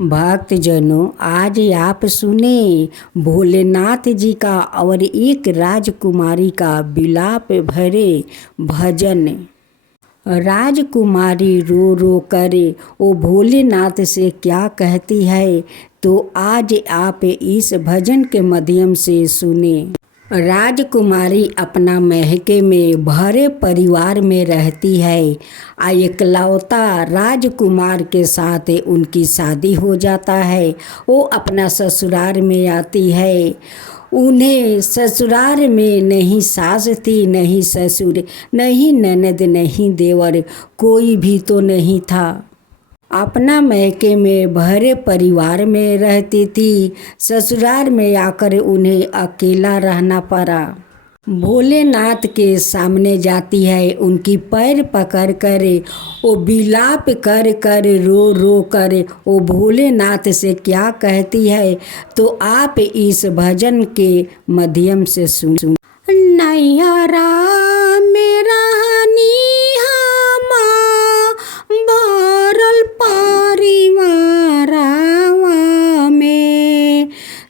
भक्तजनों, आज आप सुने भोलेनाथ जी का और एक राजकुमारी का विलाप भरे भजन। राजकुमारी रो रो कर वो भोलेनाथ से क्या कहती है, तो आज आप इस भजन के माध्यम से सुने। राजकुमारी अपना महके में भरे परिवार में रहती है। एकलौता राजकुमार के साथ उनकी शादी हो जाता है। वो अपना ससुराल में आती है। उन्हें ससुराल में नहीं सास थी, नहीं ससुर, नहीं ननद, नहीं देवर, कोई भी तो नहीं था। अपना मैके में भरे परिवार में रहती थी। ससुराल में आकर उन्हें अकेला रहना पड़ा। भोलेनाथ के सामने जाती है। उनकी पैर पकड़ कर वो विलाप कर कर रो रो कर वो भोलेनाथ से क्या कहती है, तो आप इस भजन के माध्यम से सुन। नैहरा मेरा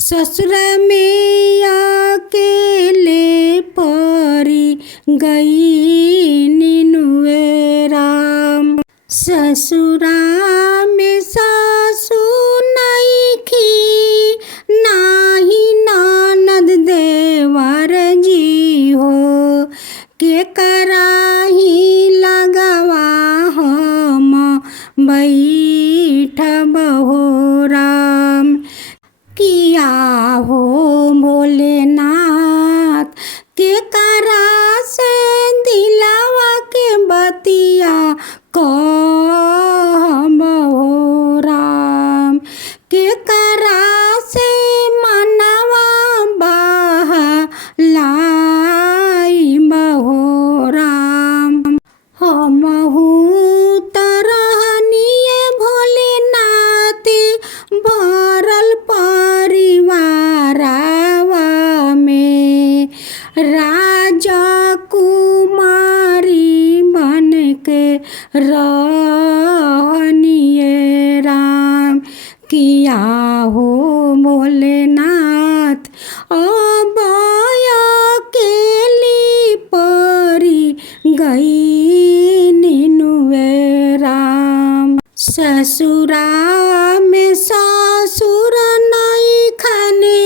ससुर में अकेले परी गई निनुए राम। ससुरा में सासु नइखी, नाही ननद देवर जी हो, के कराही लगवा हम बैठब हो राम। किया हो भोलेनाथ के करा से दिलावा के बतिया कहब हो राम। के करा से मनवा बहलाई हो राम। हमहू तरहनिए भोलेनाथ भरल परिवारवा में, राजा कुमारी बन के रहनिए राम। किया हो भोलेनाथ अब अकेली परी गई निनुए राम। ससुरा में ससुर नहीं खने,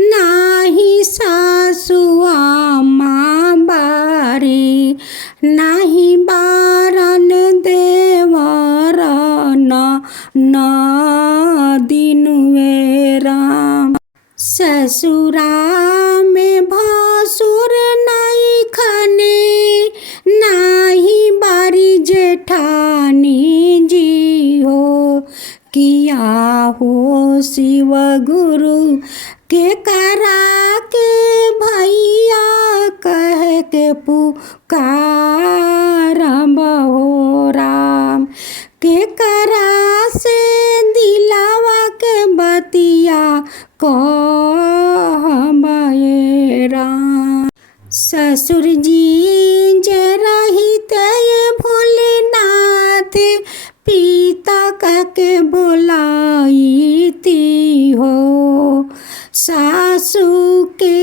नाही सासुआ माँ बारी, नाही बारन देवर न दिनुए राम। ससुरा में भसुर नहीं खने, नाही बारी जेठानी जी हो। किया हो शिव गुरु के करा के भैया कह के पुकारब हो राम। के करा से दिलावा के बतिया कहब ये राम। ससुर जी जे रहिते भोलेनाथ पिता कह के बोलाईती हो। सासू के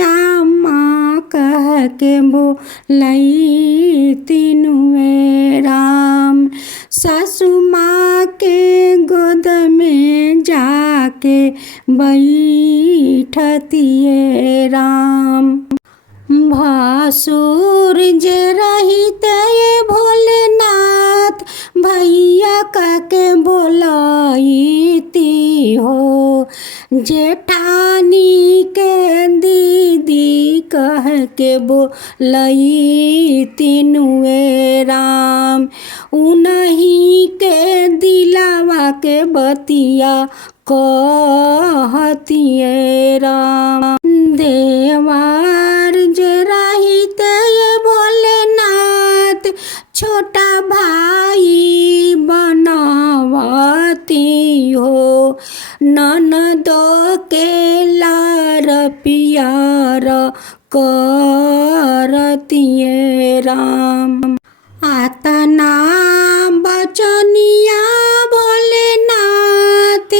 अम्मा कह के बोलाईती नुए राम। सासू माँ के गोद में जाके बैठतिए राम। भसुर जे रहिते भोलेनाथ भैया कह के बोलाईती हो। जेठानी के दीदी कह के बोलाईती नुए राम। उन्हीं के दिलावा के बतिया कहतिए राम। देवार जे रहिते भोलेनाथ छोटा भाई बनावती हो। ननदो के लार पियार करतिए राम। आतना बचनिया भोलेनाथ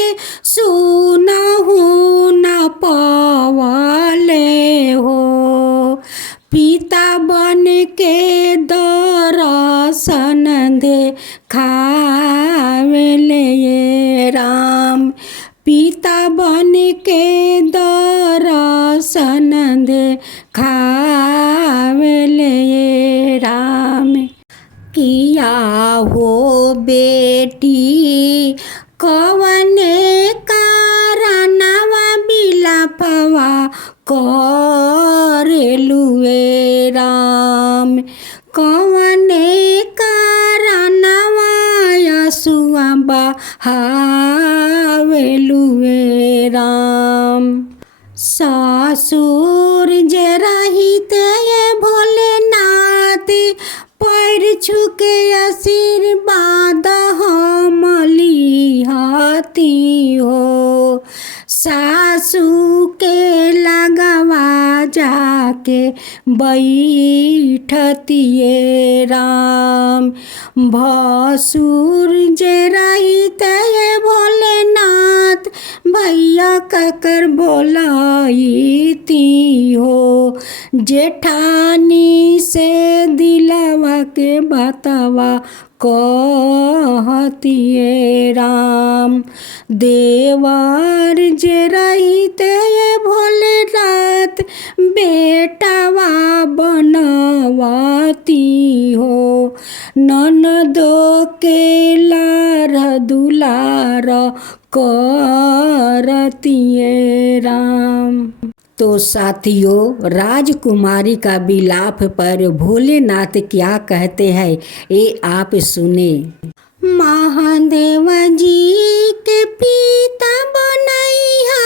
बन के दर्शन देखावेले ये राम। पिता बन के दर्शन देखावेले ये राम। किया हो बेटी कवने कारणवा बिलापवा करेलुए राम। कवने कारणवा यसुआ बहावेलुए राम। ससुर जे रहिते ये भोलेनाथ पैर छुके आशीर्वाद हम लिहती हो। सासू के लगवा जाके बैठतिए राम। भसुर जे रहिते ये भोलेनाथ भैया ककर बोलाईती हो। जेठानी से दिलवा के बतावा कहतिए राम। देवर जे रहिते ये भोलेनाथ बेटावा बनवाती हो। ननदो के लार दुलार करतिए राम। तो साथियों, राजकुमारी का विलाप पर भोलेनाथ क्या कहते हैं ये आप सुने। महादेव जी के पिता बनैया,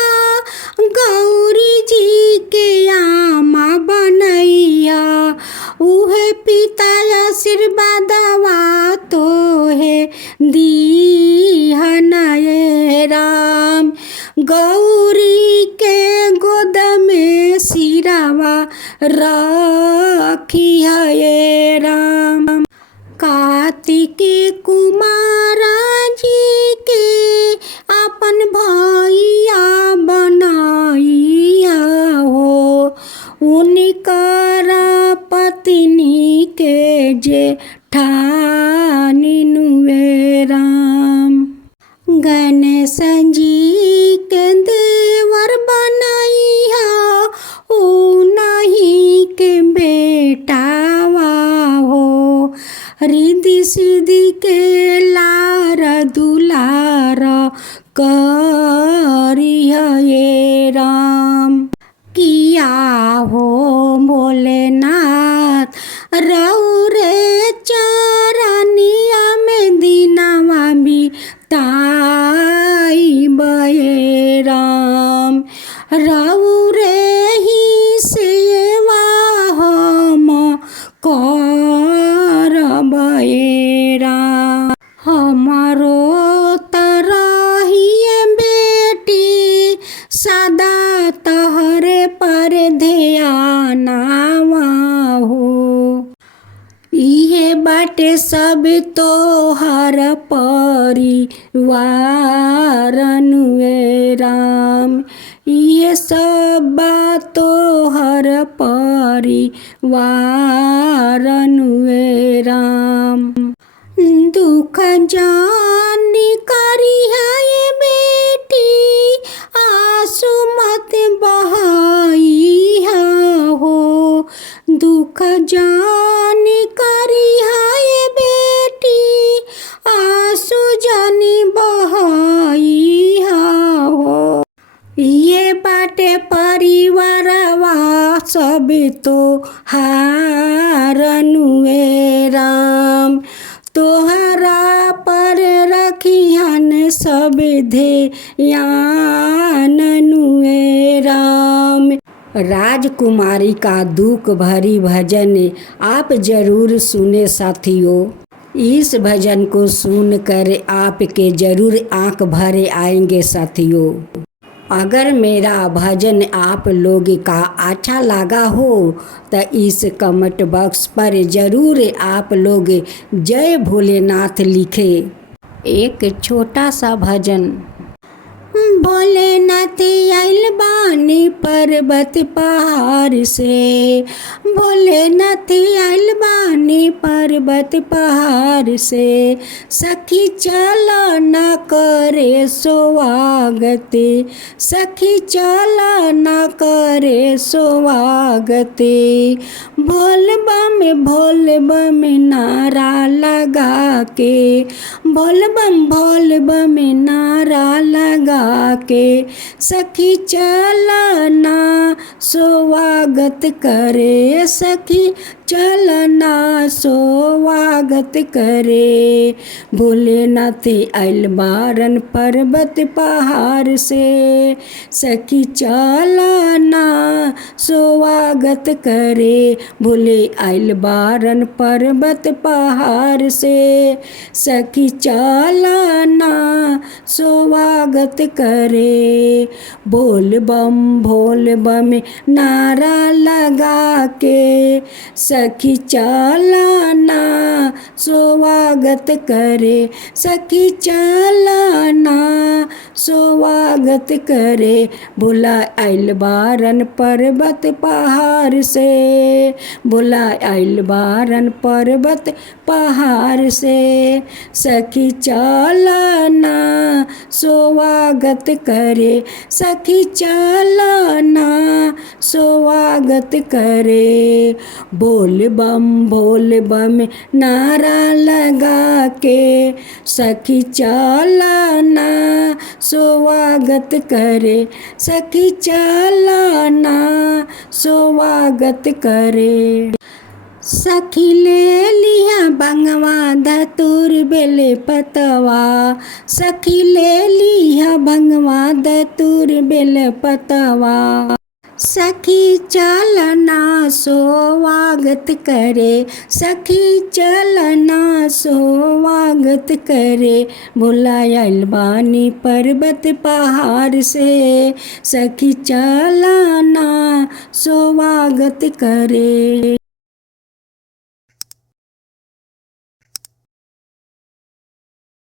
गौरी जी के आमा बनैया। उहे पिता आशीर्वादवा तो है दीहन ये राम। गौरी के गोद में सिरावा रखी है ये राम। कार्तिक कुमारा जी के अपन भैया बनाइया हो। उनकर पत्नी के जेठानी नुए राम। गणेश जी के देवर बनैया, ऊ नहीं के बेटावा हो। रिद्धि सिद्धि के लार दुलार करिया ये राम। किया हो भोलेनाथ रौरे चरनिया में दिनवा बिताई बये राम। रौरे ही सेवा हम करबये राम। हमारो तरहिए बेटी सदा तहरे पर ध्यानवा हो। इहे बाटे सब तोहर परिवार नुए राम। ये सब बात तोहर परिवार नुए राम। दुख जानी करी है ये बेटी, आंसू मत बहाइया हो। दुख जानी करी है ये बेटी, आंसू जानी बहाइया हो। ये बाटे परिवारवा सब तो हारनुए राम। तोहरा पर रखियन सब ध्यान नुए राम। राजकुमारी का दुख भरी भजन आप जरूर सुने साथियों। इस भजन को सुनकर आपके जरूर आंख भरे आएंगे साथियों। अगर मेरा भजन आप लोग का अच्छा लगा हो तो इस कमेंट बॉक्स पर ज़रूर आप लोग जय भोलेनाथ लिखे। एक छोटा सा भजन। भोलेनाथ आइल बानी पर्वत पहाड़ से, भोलेनाथ आइल बानी पर्वत पहाड़ से, सखी चला न करे स्वागत, सखी चला न करे स्वागत। भोल बम नारा लगा के, भोल बम नारा लगा के, सखी चलना स्वागत करे, सखी चलना स्वागत करे। भोलेनाथ आइल बारन पर्वत पहाड़ से, सखी चलना स्वागत करे। भोले आइल बारन पर्वत पहाड़ से, सखी चलना स्वागत करे। भोल बम नारा लगा के, सखी चलना स्वागत करे, सखी चलना स्वागत करे। भोला आइल बारन पर्वत पहाड़ से, भोला आइल बारन पर्वत पहाड़ से, सखी चलना स्वागत करे, सखी चलना स्वागत करे। भोल बम नारा लगा के, सखी चलना स्वागत करे, सखी चलना स्वागत करे। सखी ले लिया बंगवा धतूर बेले पतवा, सखी ले लिया बंगवा धतूर बेले पतवा, सखी चलना स्वागत करे, सखी चलना स्वागत करे। भोला आइल बानी पर्वत पहाड़ से, सखी चलना स्वागत करे।